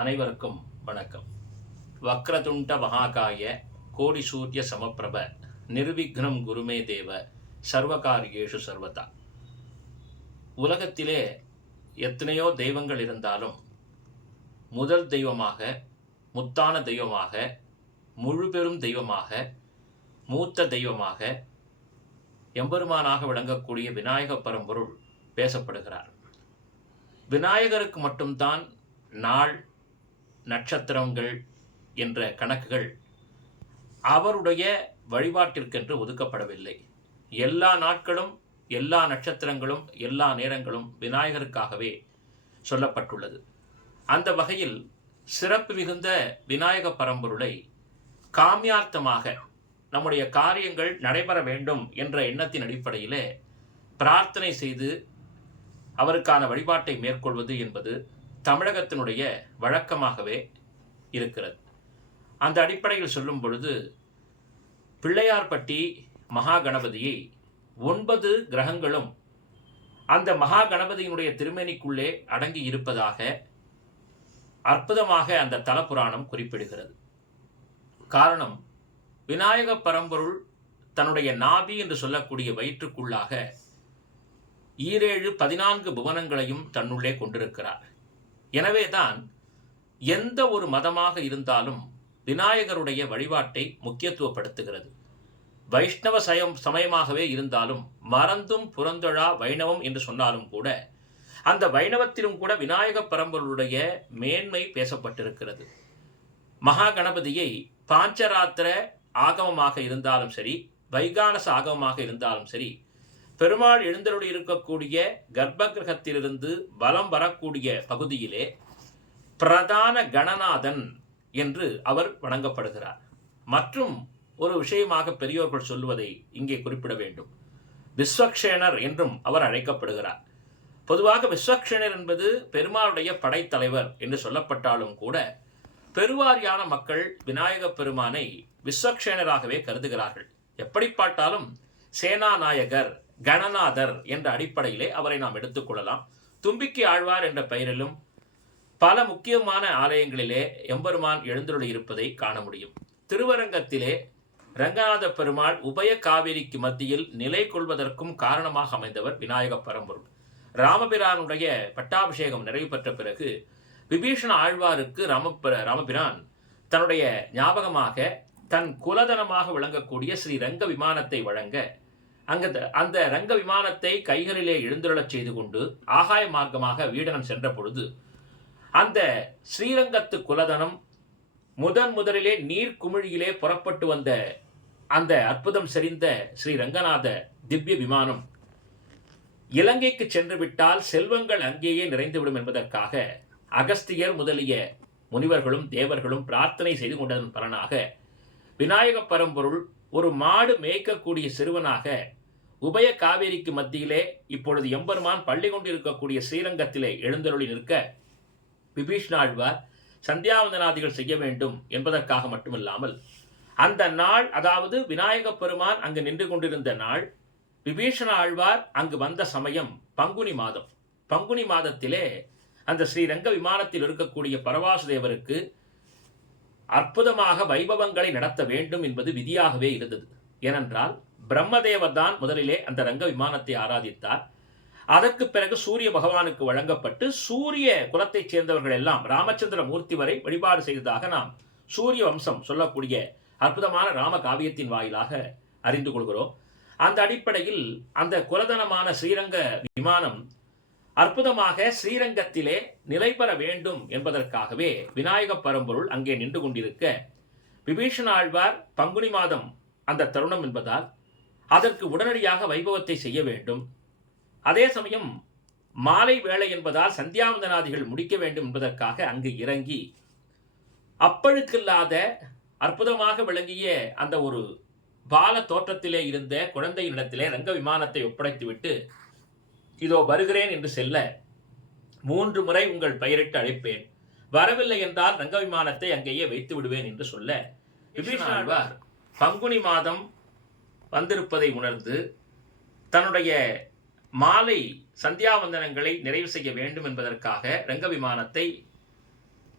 அனைவருக்கும் வணக்கம். வக்ரதுண்ட மகாகாய கோடி சூரிய சமப்பிரப நிர்விக்னம் குருமே தேவ சர்வகாரியேஷு சர்வதா. உலகத்திலே எத்தனையோ தெய்வங்கள் இருந்தாலும் முதல் தெய்வமாக, முத்தான தெய்வமாக, முழு பெரும் தெய்வமாக, மூத்த தெய்வமாக, எம்பெருமானாக விளங்கக்கூடிய விநாயக பரம்பொருள் பேசப்படுகிறார். விநாயகருக்கு மட்டும்தான் நாள், நட்சத்திரங்கள் என்ற கணக்குகள் அவருடைய வழிபாட்டிற்கென்று ஒதுக்கப்படவில்லை. எல்லா நாட்களும், எல்லா நட்சத்திரங்களும், எல்லா நேரங்களும் விநாயகருக்காகவே சொல்லப்பட்டுள்ளது. அந்த வகையில் சிறப்பு மிகுந்த விநாயக பரம்பொருளை காமியார்த்தமாக நம்முடைய காரியங்கள் நடைபெற வேண்டும் என்ற எண்ணத்தின் அடிப்படையிலே பிரார்த்தனை செய்து அவருக்கான வழிபாட்டை மேற்கொள்வது என்பது தமிழகத்தினுடைய வழக்கமாகவே இருக்கிறது. அந்த அடிப்படையில் சொல்லும் பொழுது பிள்ளையார்பட்டி மகா கணபதியை 9 கிரகங்களும் அந்த மகா கணபதியினுடைய திருமேனிக்குள்ளே அடங்கி இருப்பதாக அற்புதமாக அந்த தலப்புராணம் குறிப்பிடுகிறது. காரணம், விநாயக பரம்பொருள் தன்னுடைய நாபி என்று சொல்லக்கூடிய வயிற்றுக்குள்ளாக 14 புவனங்களையும் தன்னுள்ளே கொண்டிருக்கிறார். எனவேதான் எந்த ஒரு மதமாக இருந்தாலும் விநாயகருடைய வழிபாட்டை முக்கியத்துவப்படுத்துகிறது. வைஷ்ணவ சமயமாகவே இருந்தாலும் மறந்தும் புறந்தொழா வைணவம் என்று சொன்னாலும் கூட அந்த வைணவத்திலும் கூட விநாயக பரம்பொருளுடைய மேன்மை பேசப்பட்டிருக்கிறது. மகா கணபதியை பாஞ்சராத்திர ஆகமமாக இருந்தாலும் சரி, வைகானச ஆகமமாக இருந்தாலும் சரி, பெருமாள் எழுந்தருளி இருக்கக்கூடிய கர்ப்ப கிரகத்திலிருந்து பலம் வரக்கூடிய பகுதியிலே பிரதான கணநாதன் என்று அவர் வணங்கப்படுகிறார். மற்றும் ஒரு விஷயமாக பெரியோர்கள் சொல்லுவதை இங்கே குறிப்பிட வேண்டும். விஸ்வக்ஷேனர் என்றும் அவர் அழைக்கப்படுகிறார். பொதுவாக விஸ்வக்ஷேனர் என்பது பெருமாளுடைய படைத்தலைவர் என்று சொல்லப்பட்டாலும் கூட பெருவாரியான மக்கள் விநாயக பெருமானை விஸ்வக்ஷேனராகவே கருதுகிறார்கள். எப்படி பார்த்தாலும் சேனாநாயகர், கணநாதர் என்ற அடிப்படையிலே அவரை நாம் எடுத்துக்கொள்ளலாம். தும்பிக்கை ஆழ்வார் என்ற பெயரிலும் பல முக்கியமான ஆலயங்களிலே எம்பெருமான் எழுந்தருளி இருப்பதை காண முடியும். திருவரங்கத்திலே ரங்கநாத பெருமாள் உபய காவிரிக்கு மத்தியில் நிலை கொள்வதற்கும் காரணமாக அமைந்தவர் விநாயக பரம்பொருள். ராமபிரானுடைய பட்டாபிஷேகம் நிறைவு பெற்ற பிறகு விபீஷண ஆழ்வாருக்கு ராமபிரான் தன்னுடைய ஞாபகமாக தன் குலதனமாக விளங்கக்கூடிய ஸ்ரீ ரங்க விமானத்தை வழங்க அந்த ரங்க விமானத்தை கைகளிலே எழுந்தருளச் செய்து கொண்டு ஆகாய மார்க்கமாக வீடனம் சென்ற பொழுது அந்த ஸ்ரீரங்கத்து குலதனம் முதலிலே நீர்க்குமிழியிலே புறப்பட்டு வந்த அந்த அற்புதம் செறிந்த ஸ்ரீ ரங்கநாத திவ்ய விமானம் இலங்கைக்கு சென்று விட்டால் செல்வங்கள் அங்கேயே நிறைந்துவிடும் என்பதற்காக அகஸ்தியர் முதலிய முனிவர்களும் தேவர்களும் பிரார்த்தனை செய்து கொண்டதன் பலனாக விநாயக பரம்பொருள் ஒரு மாடு மேய்க்கக்கூடிய சிறுவனாக உபய காவேரிக்கு மத்தியிலே இப்பொழுது எம்பெருமான் பள்ளி கொண்டிருக்கக்கூடிய ஸ்ரீரங்கத்திலே எழுந்தருளி நிற்க விபீஷ்ணாழ்வார் சந்தியாவந்தனாதிகள் செய்ய வேண்டும் என்பதற்காக மட்டுமில்லாமல் அந்த நாள், அதாவது விநாயக பெருமான் அங்கு நின்று கொண்டிருந்த நாள், விபீஷண ஆழ்வார் அங்கு வந்த சமயம் பங்குனி மாதம். பங்குனி மாதத்திலே அந்த ஸ்ரீரங்க விமானத்தில் இருக்கக்கூடிய பரவாசுதேவருக்கு அற்புதமாக வைபவங்களை நடத்த வேண்டும் என்பது விதியாகவே இருந்தது. ஏனென்றால் பிரம்மதேவர் தான் முதலிலே அந்த ரங்க விமானத்தை ஆராதித்தார். அதற்கு பிறகு சூரிய பகவானுக்கு வழங்கப்பட்டு சூரிய குலத்தைச் சேர்ந்தவர்கள் எல்லாம் ராமச்சந்திர மூர்த்தி வரை வழிபாடு செய்ததாக நாம் சூரிய வம்சம் சொல்லக்கூடிய அற்புதமான ராம காவியத்தின் வாயிலாக அறிந்து கொள்கிறோம். அந்த அடிப்படையில் அந்த குலதனமான ஸ்ரீரங்க விமானம் அற்புதமாக ஸ்ரீரங்கத்திலே நிலை பெற வேண்டும் என்பதற்காகவே விநாயக பரம்பொருள் அங்கே நின்று கொண்டிருக்க விபீஷண ஆழ்வார் பங்குனி மாதம் அந்த தருணம் என்பதால் அதற்கு உடனடியாக வைபவத்தை செய்ய வேண்டும். அதே சமயம் மாலை வேளை என்பதால் சந்தியாவந்தனாதிகள் முடிக்க வேண்டும் என்பதற்காக அங்கு இறங்கி அப்பழுக்கில்லாத அற்புதமாக விளங்கிய அந்த ஒரு பால தோற்றத்திலே இருந்த குழந்தையினிடத்திலே ரங்க விமானத்தை ஒப்படைத்துவிட்டு இதோ வருகிறேன் என்று செல்ல 3 முறை உங்கள் பெயரிட்டு அழைப்பேன், வரவில்லை என்றால் ரங்க விமானத்தை அங்கேயே வைத்து விடுவேன் என்று சொல்ல விபீஷண ஆழ்வார் பங்குனி மாதம் வந்திருப்பதை உணர்ந்து தன்னுடைய மாலை சந்தியாவந்தனங்களை நிறைவு செய்ய வேண்டும் என்பதற்காக ரங்க விமானத்தை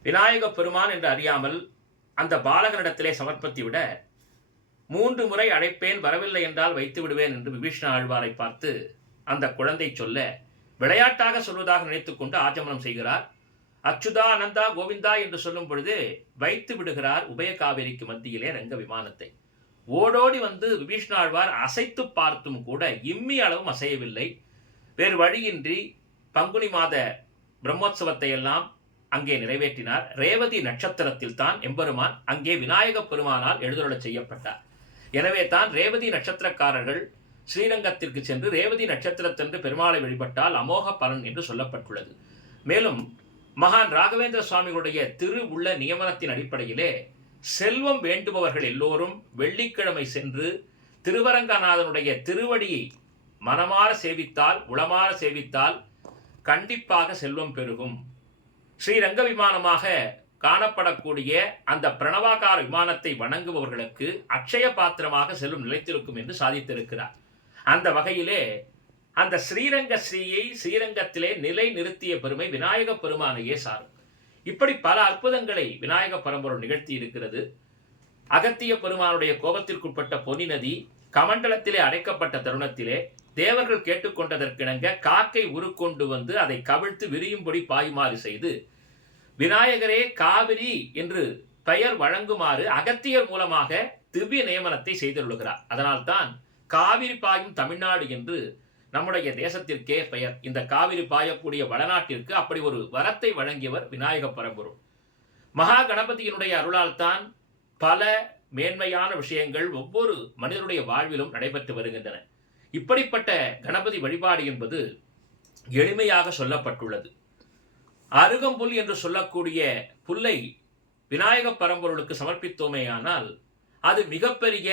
விநாயக பெருமான் என்று அறியாமல் அந்த பாலகனிடத்திலே சமர்ப்பித்து விட 3 முறை அழைப்பேன், வரவில்லை என்றால் வைத்து விடுவேன் என்று விபீஷண ஆழ்வாரை பார்த்து அந்த குழந்தை சொல்ல விளையாட்டாக சொல்வதாக நினைத்துக்கொண்டு ஆச்சமனம் செய்கிறார். அச்சுதா அனந்தா கோவிந்தா என்று சொல்லும் பொழுது வைத்து விடுகிறார் உபய காவேரிக்கு மத்தியிலே ரங்க விமானத்தை. ஓடோடி வந்து விபீஷண ஆழ்வார் அசைத்து பார்த்தும் கூட இம்மி அளவும் அசையவில்லை. வேறு வழியின்றி பங்குனி மாத பிரம்மோற்சவத்தை எல்லாம் அங்கே நிறைவேற்றினார். ரேவதி நட்சத்திரத்தில் தான் எம்பெருமான் அங்கே விநாயக பெருமானால் எழுந்தருளச் செய்யப்பட்டார். எனவே தான் ரேவதி நட்சத்திரக்காரர்கள் ஸ்ரீரங்கத்திற்கு சென்று ரேவதி நட்சத்திரத்தன்று பெருமாளை வழிபட்டால் அமோக பலன் என்று சொல்லப்பட்டுள்ளது. மேலும் மகான் ராகவேந்திர சுவாமிகளுடைய திரு உள்ள நியமனத்தின் அடிப்படையிலே செல்வம் வேண்டுபவர்கள் எல்லோரும் வெள்ளிக்கிழமை சென்று திருவரங்கநாதனுடைய திருவடியை மனமாற சேவித்தால், உளமாற சேவித்தால் கண்டிப்பாக செல்வம் பெருகும். ஸ்ரீரங்க விமானமாக காணப்படக்கூடிய அந்த பிரணவாகார விமானத்தை வணங்குபவர்களுக்கு அக்ஷய பாத்திரமாக செல்லும் நிலைத்திருக்கும் என்று சாதித்திருக்கிறார். அந்த வகையிலே அந்த ஸ்ரீரங்க ஸ்ரீயை ஸ்ரீரங்கத்திலே நிலை நிறுத்திய பெருமை விநாயக பெருமானையே சாரும். இப்படி பல அற்புதங்களை விநாயக பரம்பொருள் நிகழ்த்தி இருக்கிறது. அகத்திய பெருமானுடைய கோபத்திற்குட்பட்ட பொன்னி நதி கமண்டலத்திலே அடைக்கப்பட்ட தருணத்திலே தேவர்கள் கேட்டுக்கொண்டதற்கிணங்க காக்கை உருக்கொண்டு வந்து அதை கவிழ்த்து விரியும்படி பாயுமாறு செய்து விநாயகரே காவிரி என்று பெயர் வழங்குமாறு அகத்தியர் மூலமாக திவ்ய நியமனத்தை செய்துள்ளார். அதனால்தான் காவிரி பாயும் தமிழ்நாடு என்று நம்முடைய தேசத்திற்கே பெயர். இந்த காவிரி பாயக்கூடிய வடநாட்டிற்கு அப்படி ஒரு வரத்தை வழங்கியவர் விநாயக பரம்பொருள். மகா கணபதியினுடைய அருளால் தான் பல மேன்மையான விஷயங்கள் ஒவ்வொரு மனிதனுடைய வாழ்விலும் நடைபெற்று வருகின்றன. இப்படிப்பட்ட கணபதி வழிபாடு என்பது எளிமையாக சொல்லப்பட்டுள்ளது. அருகம்புல் என்று சொல்லக்கூடிய புல்லை விநாயக பரம்பொருளுக்கு சமர்ப்பித்தோமேயானால் அது மிகப்பெரிய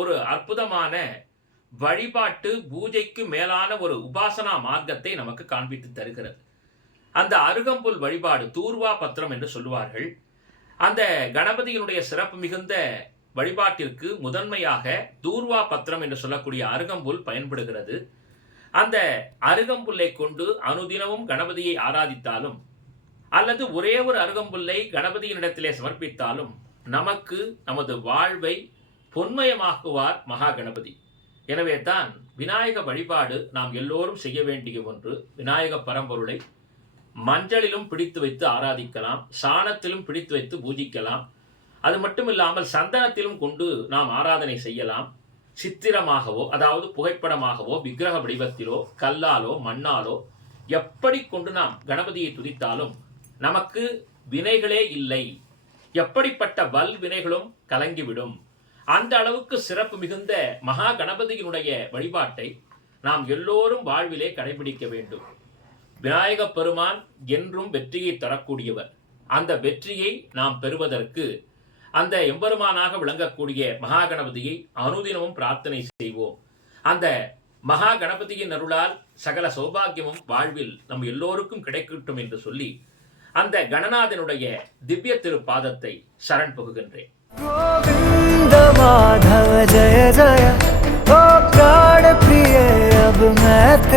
ஒரு அற்புதமான வழிபாட்டு பூஜைக்கு மேலான ஒரு உபாசனா மார்க்கத்தை நமக்கு காண்பித்து தருகிறது. அந்த அருகம்புல் வழிபாடு தூர்வா பத்திரம் என்று சொல்லுவார்கள். அந்த கணபதியினுடைய சிறப்பு மிகுந்த வழிபாட்டிற்கு முதன்மையாக தூர்வா பத்திரம் என்று சொல்லக்கூடிய அருகம்புல் பயன்படுகிறது. அந்த அருகம்புல்லை கொண்டு அனுதினமும் கணபதியை ஆராதித்தாலும் அல்லது ஒரே ஒரு அருகம்புல்லை கணபதியினிடத்திலே சமர்ப்பித்தாலும் நமக்கு நமது வாழ்வை பொன்மயமாக்குவார் மகா கணபதி. எனவே தான் விநாயக வழிபாடு நாம் எல்லோரும் செய்ய வேண்டிய ஒன்று. விநாயக பரம்பொருளை மஞ்சளிலும் பிடித்து வைத்து ஆராதிக்கலாம், சாணத்திலும் பிடித்து வைத்து பூஜிக்கலாம். அது மட்டும் இல்லாமல் சந்தனத்திலும் கொண்டு நாம் ஆராதனை செய்யலாம். சித்திரமாகவோ அதாவது புகைப்படமாகவோ விக்கிரக வடிவத்திலோ கல்லாலோ மண்ணாலோ எப்படி கொண்டு நாம் கணபதியை துதித்தாலும் நமக்கு வினைகளே இல்லை. எப்படிப்பட்ட வல் வினைகளும் கலங்கிவிடும். அந்த அளவுக்கு சிறப்பு மிகுந்த மகா கணபதியினுடைய வழிபாட்டை நாம் எல்லோரும் வாழ்விலே கடைபிடிக்க வேண்டும். விநாயக பெருமான் என்றும் வெற்றியை தரக்கூடியவர். அந்த வெற்றியை நாம் பெறுவதற்கு அந்த எம்பெருமானாக விளங்கக்கூடிய மகா கணபதியை அனுதினமும் பிரார்த்தனை செய்வோம். அந்த மகா கணபதியின் அருளால் சகல சௌபாகியமும் வாழ்வில் நம் எல்லோருக்கும் கிடைக்கட்டும் என்று சொல்லி அந்த கணநாதனுடைய திவ்ய திருப்பாதத்தை சரண் புகுகின்றேன். गोविंद माधव जय जय, ओ प्राण प्रिय अब मैं